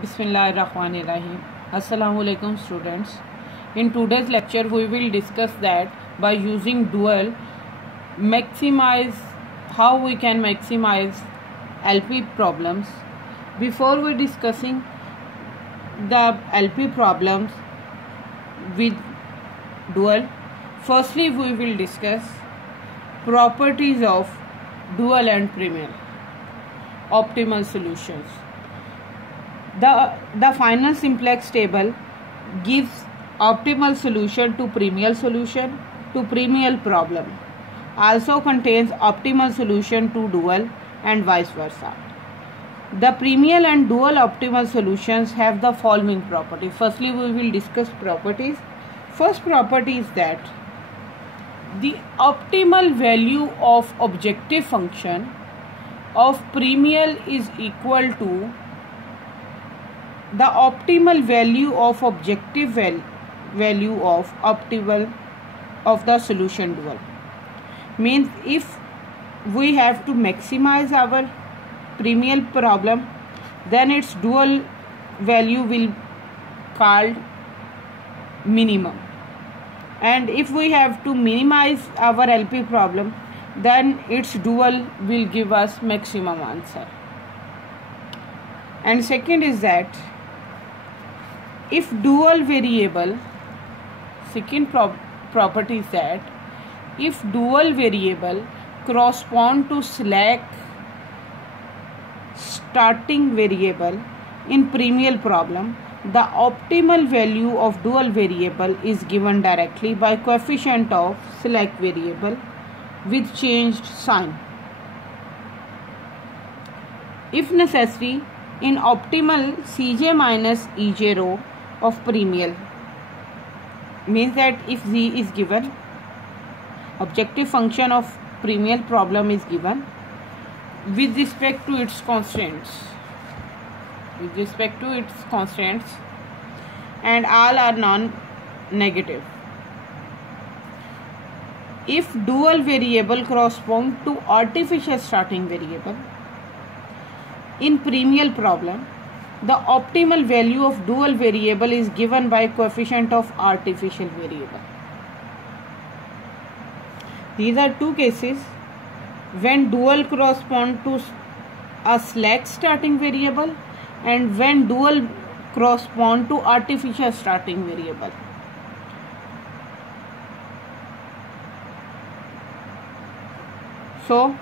Bismillahirrahmanirrahim. Assalamu alaikum students. In today's lecture we will discuss that by using dual how we can maximize LP problems. Before we discussing the LP problems with dual, firstly we will discuss properties of dual and primel optimal solutions. The final simplex table gives optimal solution to primel problem. Also contains optimal solution to dual and vice versa. The primel and dual optimal solutions have the following properties. Firstly, we will discuss properties. First property is that the optimal value of objective function of primel is equal to the optimal value of objective value of optimal of the solution dual. Means if we have to maximize our primel problem, then its dual value will called minimum, and if we have to minimize our LP problem, then its dual will give us maximum answer. And second is that if dual variable, second property is that if dual variable correspond to slack starting variable in primel problem, the optimal value of dual variable is given directly by coefficient of slack variable with changed sign. If necessary, in optimal Cj minus Ej row of primel, means that if Z is given, objective function of primel problem is given with respect to its constraints, and all are non-negative. If dual variable correspond to artificial starting variable in primel problem, the optimal value of dual variable is given by coefficient of artificial variable. These are two cases when dual correspond to a slack starting variable and when dual correspond to artificial starting variable. So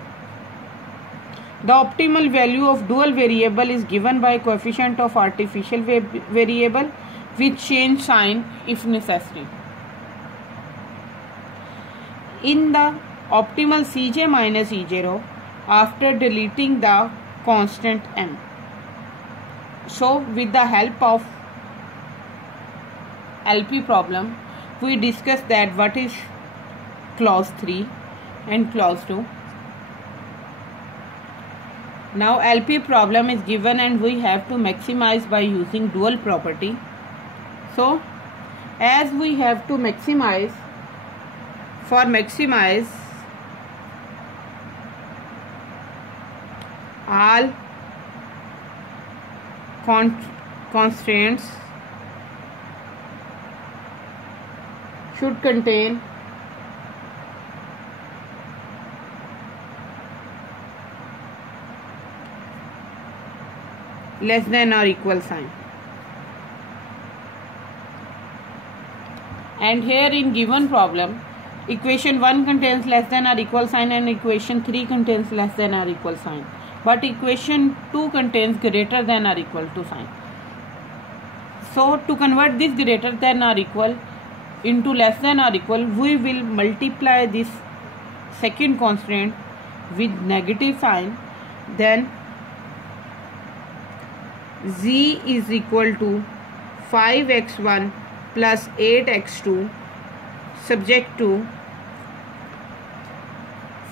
the optimal value of dual variable is given by coefficient of artificial variable with change sign if necessary. In the optimal Cj minus Ej row after deleting the constant m. So with the help of LP problem, we discussed that what is clause 3 and clause 2. Now LP problem is given and we have to maximize by using dual property. So as we have to maximize, for maximize all constraints should contain less than or equal sign. And here in given problem, equation 1 contains less than or equal sign and equation 3 contains less than or equal sign, but equation 2 contains greater than or equal to sign. So to convert this greater than or equal into less than or equal, we will multiply this second constraint with negative sign, then Z is equal to 5x1 plus 8x2 subject to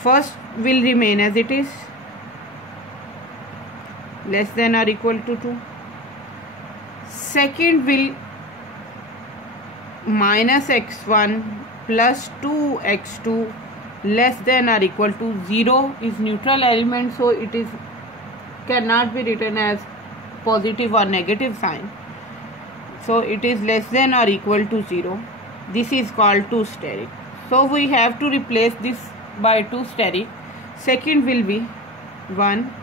first will remain as it is, less than or equal to 2. Second will minus x1 plus 2x2 less than or equal to 0 is neutral element, so it is cannot be written as positive or negative sign. So it is less than or equal to 0. This is called 2 steric. So we have to replace this by 2 steric. Second will be 1.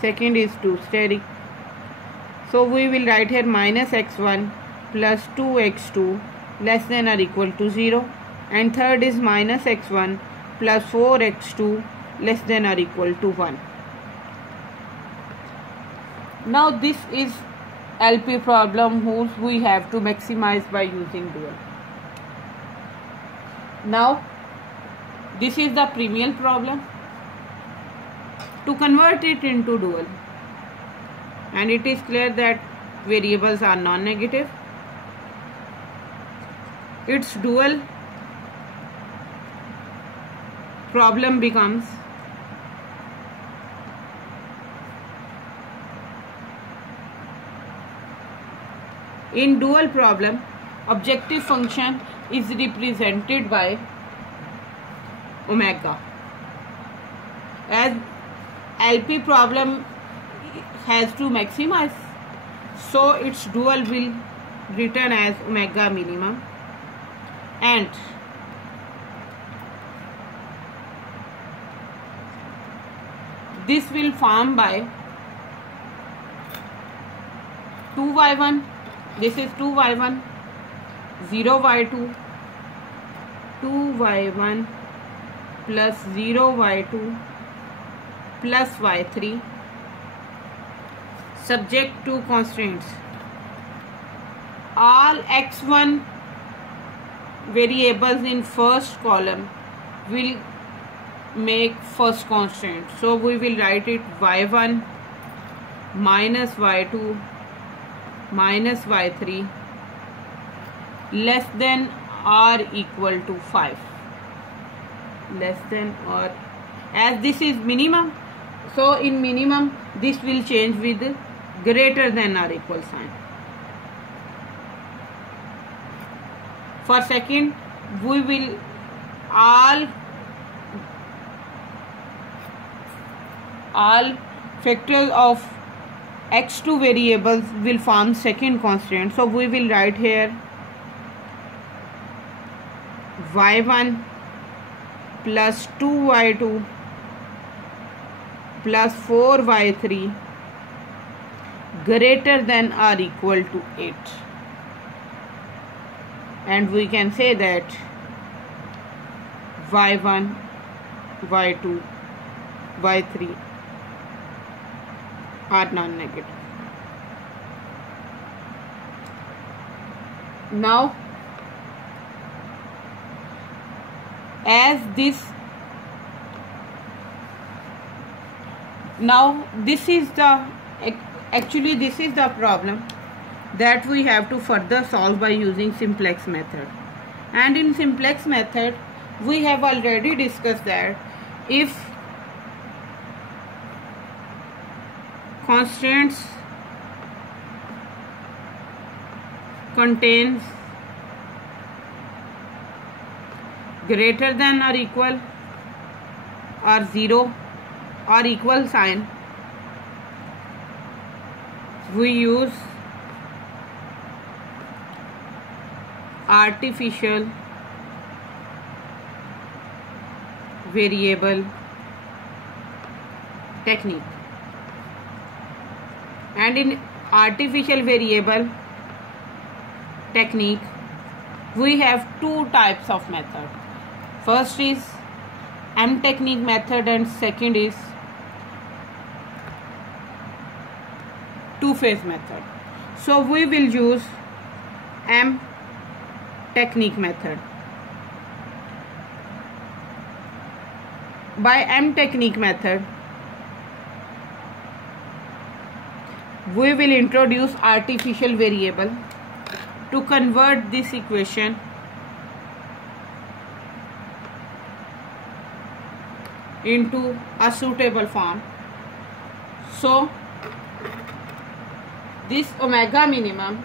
Second is 2 steric. So we will write here minus x1 plus 2x2 less than or equal to 0. And third is minus x1 plus 4x2 less than or equal to 1. Now this is LP problem whose we have to maximize by using dual. Now this is the premial problem. To convert it into dual, and it is clear that variables are non-negative, its dual problem becomes in dual problem objective function is represented by omega. As LP problem has to maximize, so its dual will written as omega minimum, and this will form by 2y1, this is 2y1, 0y2, 2y1 plus 0y2 plus y3 subject to constraints. All x1 variables in first column will make first constraint. So we will write it y1 minus y2 minus y3 less than or equal to 5. Less than or, as this is minimum, so in minimum this will change with greater than or equal sign. For second, we will all factors of x2 variables will form second constraint. So we will write here y1 plus 2y2 plus 4y3 greater than or equal to 8. And we can say that y1, y2, y3 are non-negative. Now, as this, now this is the, actually this is the problem that we have to further solve by using simplex method. And in simplex method we have already discussed that if constraints contains greater than or equal or 0 or equal sign, we use artificial variable technique. And in artificial variable technique we have two types of method. First is M technique method and second is two-phase method. So we will use M technique method. By M technique method we will introduce artificial variable to convert this equation into a suitable form. So this omega minimum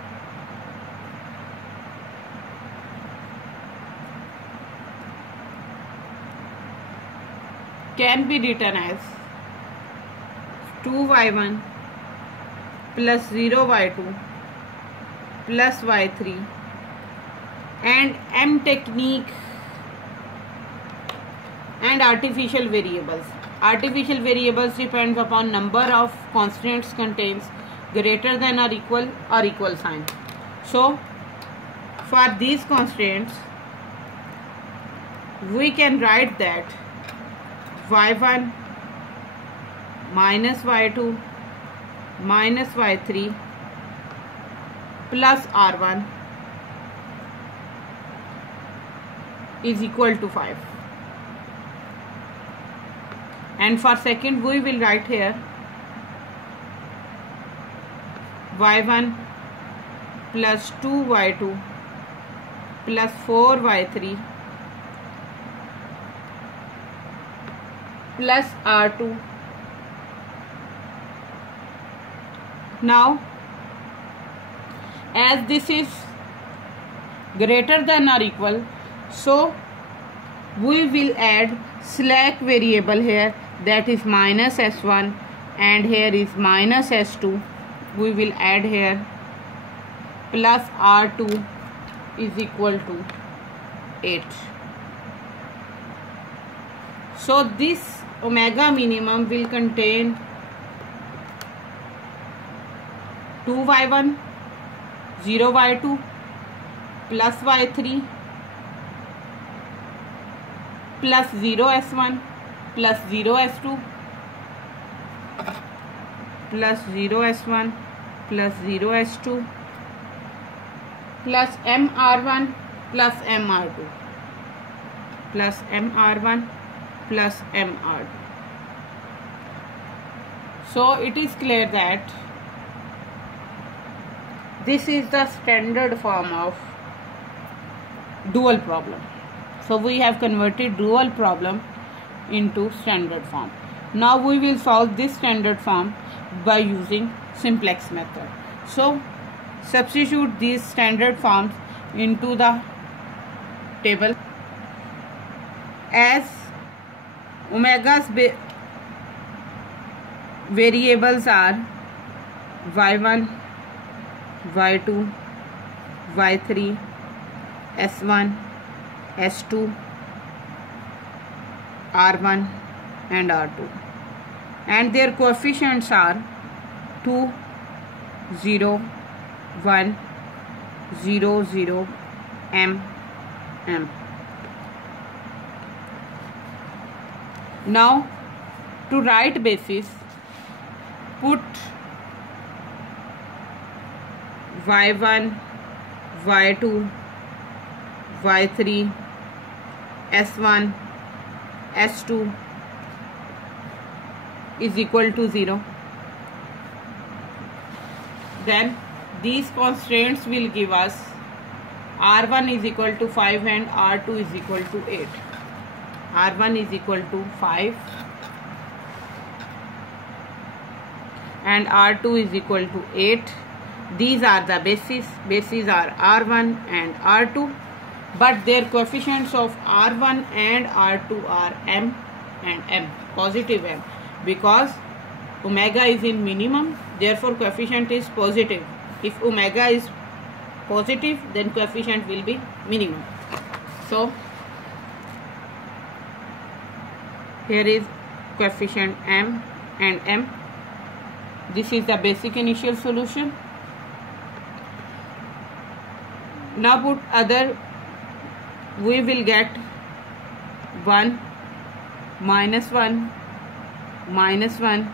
can be written as 2y1 plus 0y2 plus y3 and m technique and artificial variables. Artificial variables depends upon number of constants contains greater than or equal sign. So for these constants we can write that y1 minus y2 minus y3 plus r1 is equal to 5. And for second we will write here y1 plus 2y2 plus 4y3 plus r2. Now as this is greater than or equal, so we will add slack variable here, that is minus s1, and here is minus s2. We will add here plus r2 is equal to 8. So this omega minimum will contain 2y1 0y2 plus y3 plus 0s1 plus 0s2 plus 0s1 plus 0s2 plus mr1 plus mr2 plus mr1 plus mr2. So it is clear that this is the standard form of dual problem. So we have converted dual problem into standard form. Now we will solve this standard form by using simplex method. So substitute these standard forms into the table. As omega's variables are y1 y2 y3 s1 s2 r1 and r2, and their coefficients are 2 0 1 0 0 m. Now to write basis, put y1 y2 y3 s1 s2 is equal to 0. Then these constraints will give us r1 is equal to 5 and r2 is equal to 8. r1 is equal to 5 and r2 is equal to 8. These are the bases. Bases are r1 and r2, but their coefficients of r1 and r2 are m and m, positive m, because omega is in minimum, therefore coefficient is positive. If omega is positive, then coefficient will be minimum. So here is coefficient m and m. This is the basic initial solution. Now put other, we will get 1 minus 1 minus 1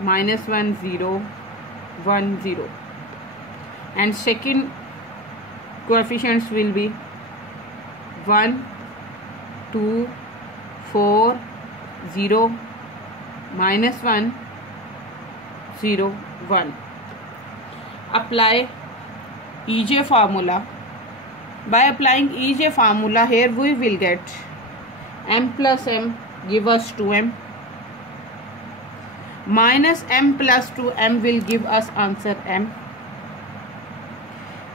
minus 1 0 1 0, and second coefficients will be 1 2 4 0 minus 1 0 1. Apply EJ formula. By applying EJ formula, here we will get m plus m give us 2m, minus m plus 2m will give us answer m,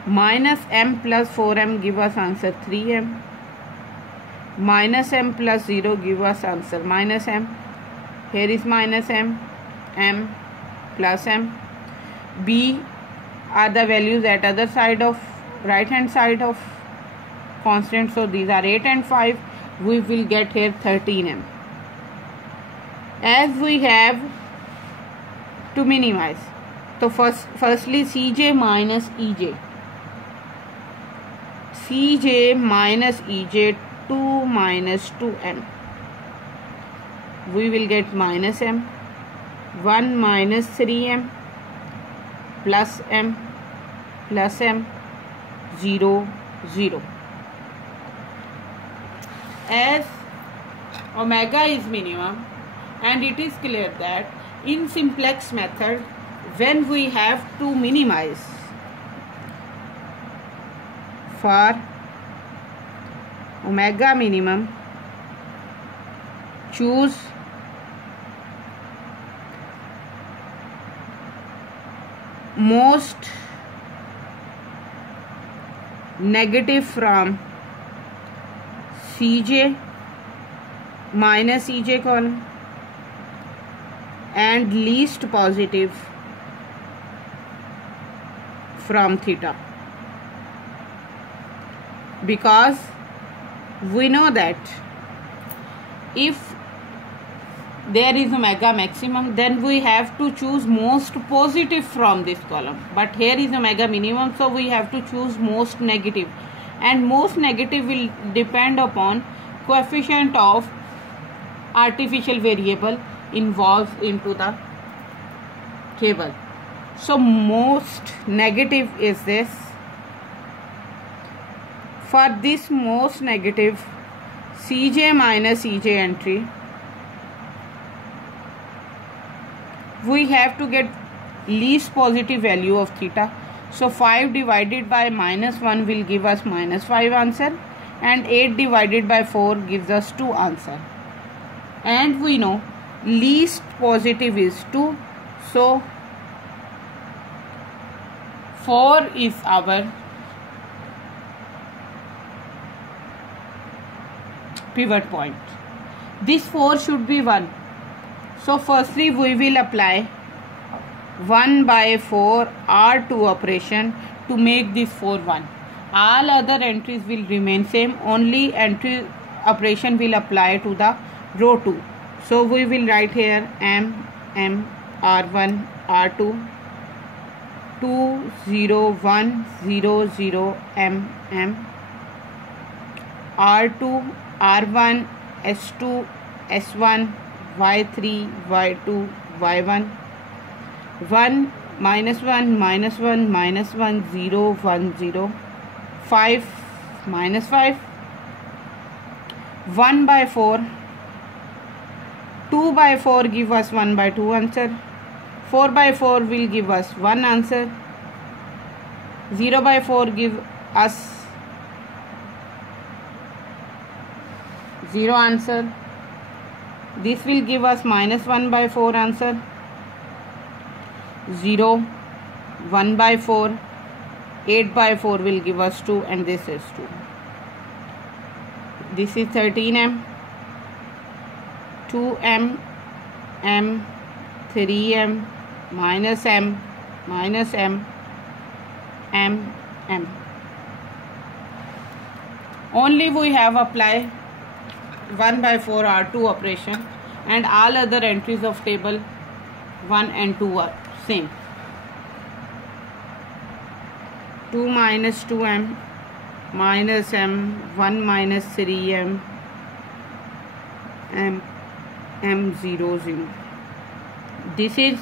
minus m plus 4m give us answer 3m, minus m plus 0 give us answer minus m. Here is minus m, m, plus m. B are the values at other side of right hand side of constant, so these are 8 and 5. We will get here 13m. As we have to minimize, so firstly Cj minus Ej, Cj minus Ej, 2 minus 2m, we will get minus m, 1 minus 3m, plus m, 0, 0. As omega is minimum, and it is clear that in simplex method, when we have to minimize for omega minimum, choose most negative from Cj minus Ej column and least positive from theta, because we know that if there is omega maximum, then we have to choose most positive from this column, but here is omega minimum, so we have to choose most negative, and most negative will depend upon coefficient of artificial variable involved into the table. So most negative is this. For this most negative Cj minus Ej entry, we have to get least positive value of theta. So 5 divided by minus 1 will give us minus 5 answer, and 8 divided by 4 gives us 2 answer. And we know least positive is 2, so 4 is our pivot point. This 4 should be 1. So firstly we will apply 1 by 4 R2 operation to make this 4 1. All other entries will remain same, only entry operation will apply to the row 2. So we will write here M R1 R2 2 0 1 0 0 M R2 R1 S2 S1 Y3 Y2 Y1 1 minus 1 minus 1 minus 1 0 1 0 5 minus 5 1 by 4 2 by 4 give us 1 by 2 answer, 4 by 4 will give us 1 answer, 0 by 4 give us 0 answer, this will give us minus 1 by 4 answer, 0, 1 by 4, 8 by 4 will give us 2, and this is 2. This is 13m, 2m, m, 3m, minus m, m. Only we have applied 1 by 4 R2 operation, and all other entries of table 1 and 2 are same. 2 minus 2m minus m, 1 minus 3m, m 0 0. This is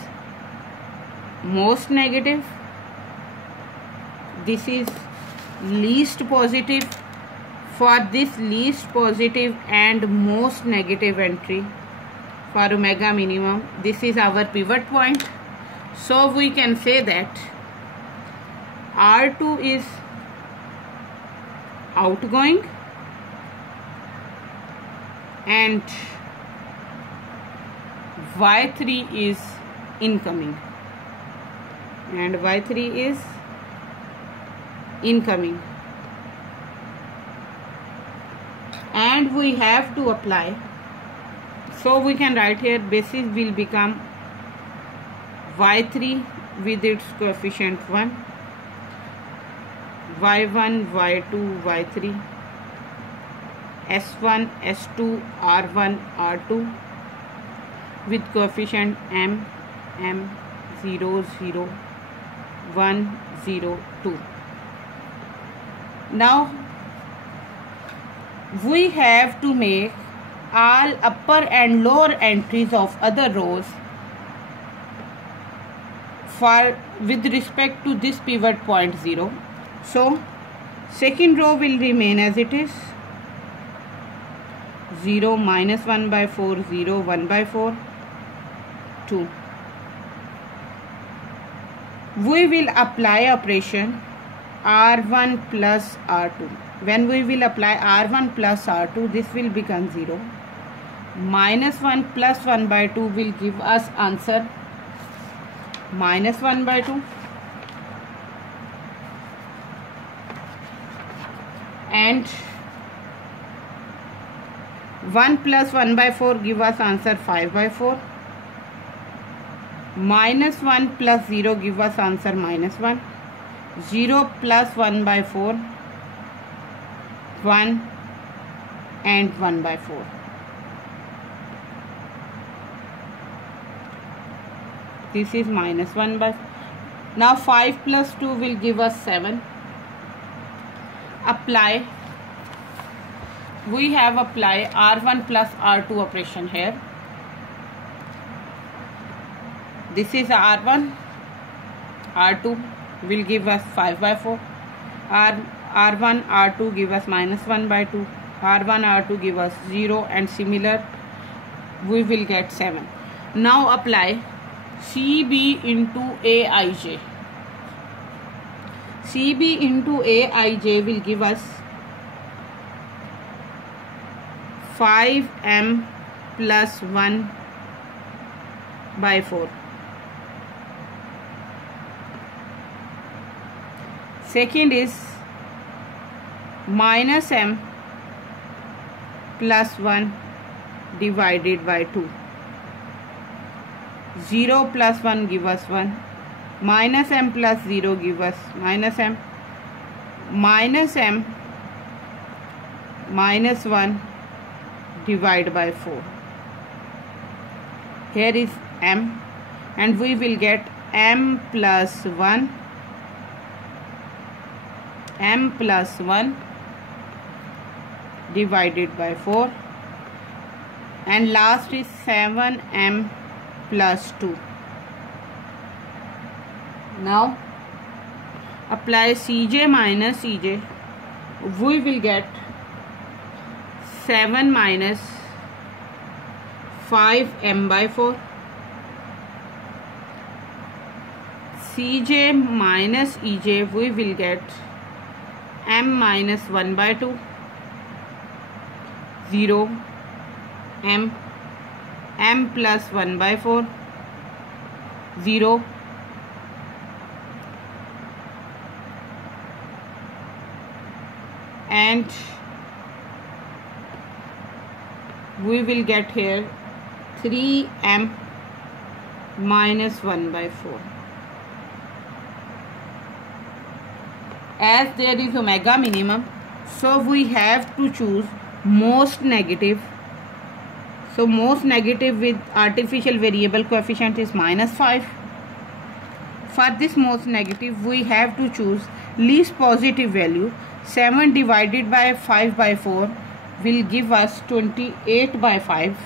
most negative, this is least positive. For this least positive and most negative entry for omega minimum, this is our pivot point. So we can say that R2 is outgoing and Y3 is incoming, and Y3 is incoming, and we have to apply. So we can write here basis will become y3 with its coefficient 1, y1, y2, y3, s1, s2, r1, r2 with coefficient m, 0, 0, 1, 0, 2. Now we have to make all upper and lower entries of other rows with respect to this pivot point 0. So second row will remain as it is, 0, minus 1 by 4, 0, 1 by 4, 2. We will apply operation R1 plus R2. When we will apply R1 plus R2, this will become 0. Minus 1 plus 1 by 2 will give us answer minus 1 by 2. And 1 plus 1 by 4 give us answer 5 by 4. Minus 1 plus 0 give us answer minus 1. 0 plus 1 by 4, 1 and 1 by 4. This is minus 1 by 4. Now 5 plus 2 will give us 7. Apply. We have applied R1 plus R2 operation here. This is R1. R2 will give us 5 by 4. R1, R2 give us minus 1 by 2. R1, R2 give us 0, and similar we will get 7. Now apply CB into Aij. CB into Aij will give us 5m plus 1 by 4. Second is minus m plus 1 divided by 2. 0 plus 1 give us 1. Minus m plus 0 give us minus m. Minus m minus 1 divided by 4. Here is m, and we will get m plus 1. M plus 1 divided by 4, and last is 7m plus 2. Now apply Cj minus Cj. We will get 7 minus 5m by 4. Cj minus Ej, we will get m minus 1 by 2, 0, m plus 1 by 4, 0, and we will get here 3m minus 1 by 4. As there is omega minimum, so we have to choose most negative. So most negative with artificial variable coefficient is minus 5. For this most negative, we have to choose least positive value. 7 divided by 5 by 4 will give us 28 by 5.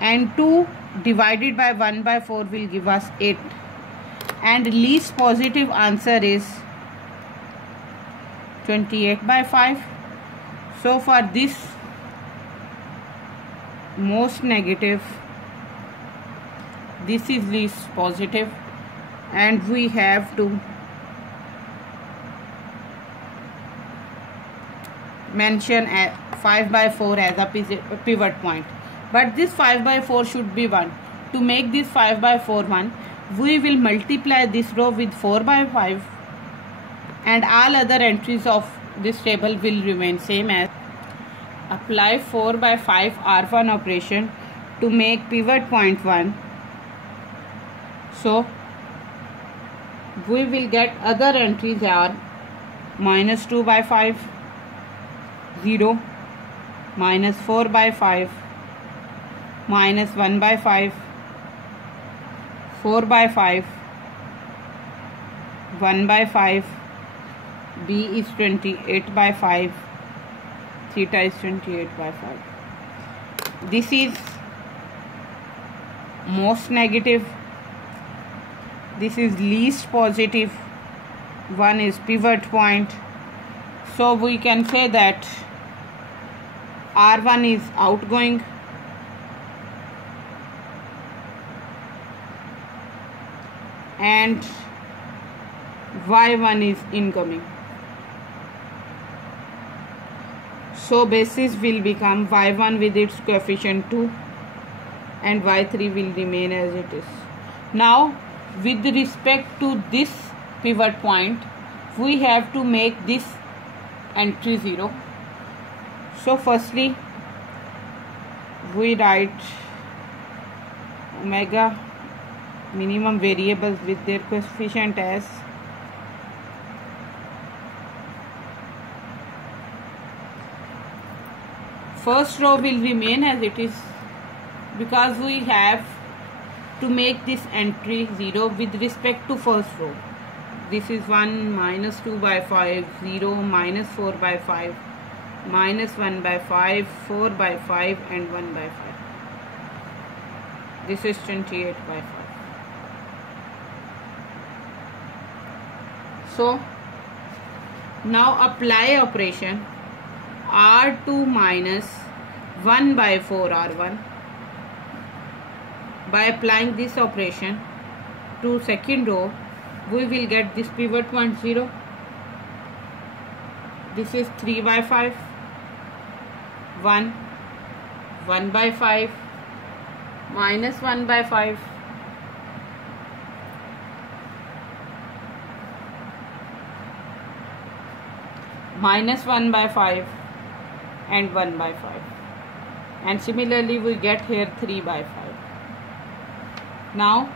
And 2 divided by 1 by 4 will give us 8. And least positive answer is 28 by 5. So for this most negative, this is least positive, and we have to mention 5 by 4 as a pivot point. But this 5 by 4 should be 1. To make this 5 by 4 1, we will multiply this row with 4 by 5, and all other entries of this table will remain same as. Apply 4 by 5 R1 operation to make pivot point 1. So we will get other entries are -2 by 5, 0, -4 by 5, -1 by 5, 4 by 5, 1 by 5, b is 28 by 5, theta is 28 by 5. This is most negative, this is least positive, one is pivot point. So we can say that R1 is outgoing and Y1 is incoming. So basis will become Y1 with its coefficient 2 and Y3 will remain as it is. Now with respect to this pivot point, we have to make this entry 0. So firstly we write omega minimum variables with their coefficient as first row will remain as it is because we have to make this entry 0 with respect to first row. This is 1 -2 by 5, 0, -4 by 5, -1 by 5, 4 by 5 and 1 by 5. This is 28 by 5. So now apply operation R2 minus 1 by 4 R1. By applying this operation to second row, we will get this pivot point 0. This is 3 by 5, 1, 1 by 5, -1 by 5, -1 by 5 and 1 by 5, and similarly we get here 3 by 5. Now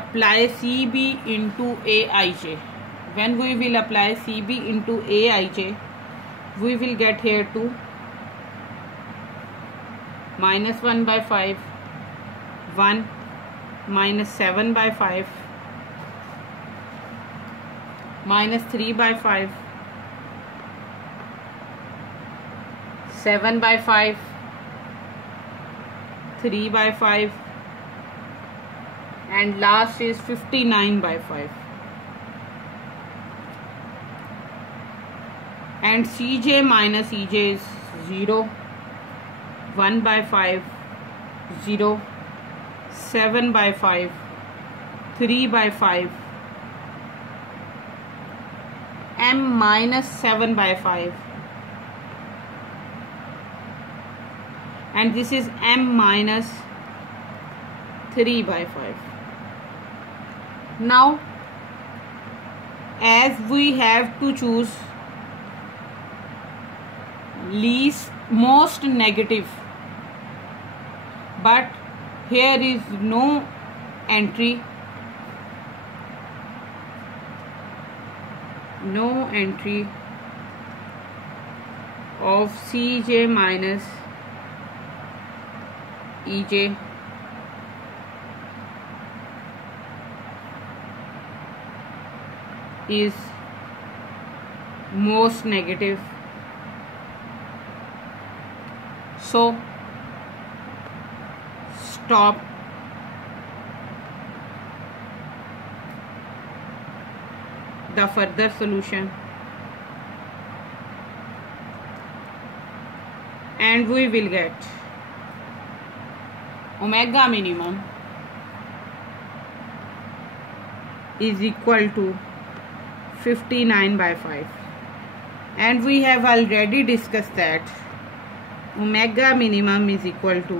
apply CB into Aij. When we will apply CB into Aij, we will get here 2, -1 by 5, 1, -7 by 5, -3 by 5, 7 by 5, 3 by 5, and last is 59 by 5. And Cj minus Ej is 0, 1 by 5, 0, 7 by 5, 3 by 5, m minus 7 by 5, and this is m minus 3 by 5. Now as we have to choose most negative, but here is no entry of Cj minus Ej is most negative. So stop the further solution and we will get omega minimum is equal to 59 by 5, and we have already discussed that omega minimum is equal to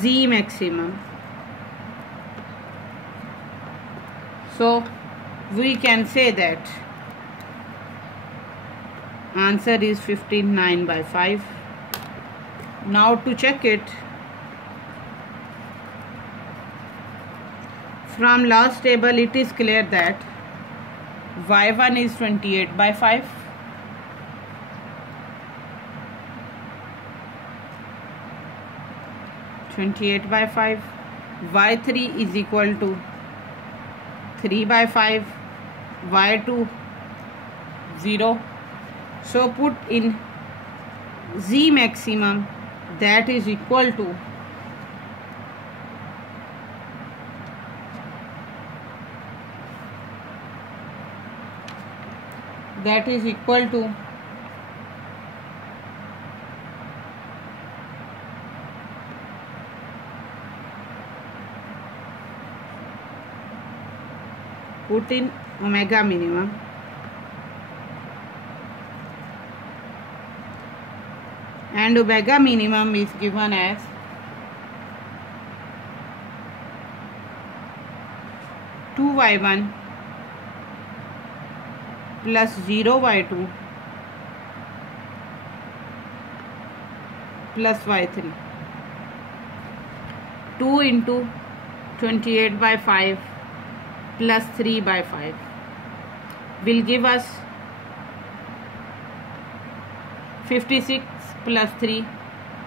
Z maximum. So we can say that answer is 59 by 5. Now to check it, From last table it is clear that y1 is 28 by 5, y3 is equal to 3 by 5, y2 0. So put in z maximum, that is equal to put in omega minimum, and omega minimum is given as 2y1 plus 0y2 plus y3. 2 into 28 by 5 plus 3 by 5 will give us 56 plus 3,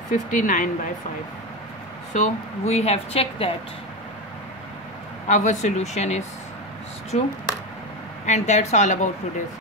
59 by 5. So we have checked that our solution is true, and that's all about today's.